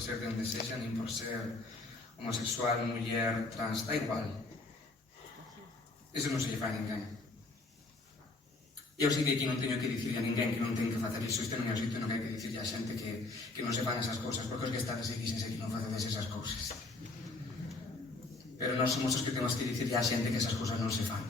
por ser de onde sexa, nin por ser homosexual, muller, trans, da igual. Iso non se lle fai a ninguén. Eu sei que aquí non teño que dicirle a ninguén que non ten que facer iso, isto non é o sitio no que hai que dicirle a xente que non se fan esas cousas, porque os que estades aquí sen que non facedes esas cousas. Pero nós somos os que temos que dicirle a xente que esas cousas non se fan.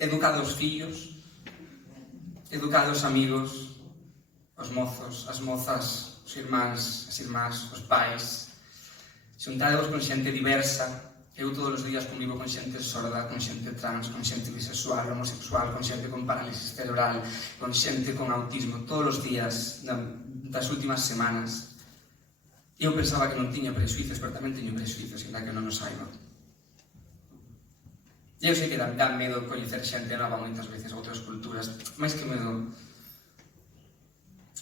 Educados fillos, educados amigos, os mozos, as mozas, os irmáns, as irmás, os pais, xuntadevos con xente diversa. Eu todos os días convivo con xente sorda, con xente trans, con xente bisexual, homosexual, con xente con parálisis cerebral, con xente con autismo, todos os días das últimas semanas. Eu pensaba que non tiña prexuizos, pero tamén teño prexuizos, ainda que non os saiba. Eu sei que dá medo coñecer xente nova moitas veces, outras culturas, máis que medo.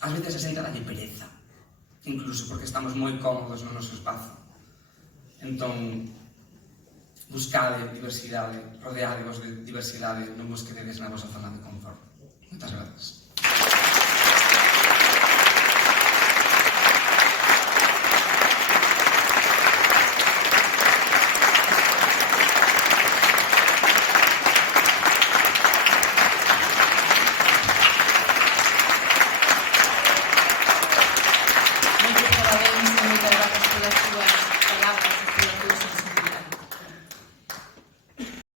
Ás veces a xente dalle pereza, incluso porque estamos moi cómodos no noso espazo. Entón, buscade diversidade, rodeadevos de diversidade, non vos quededes na vosa zona de confort. Moitas grazas.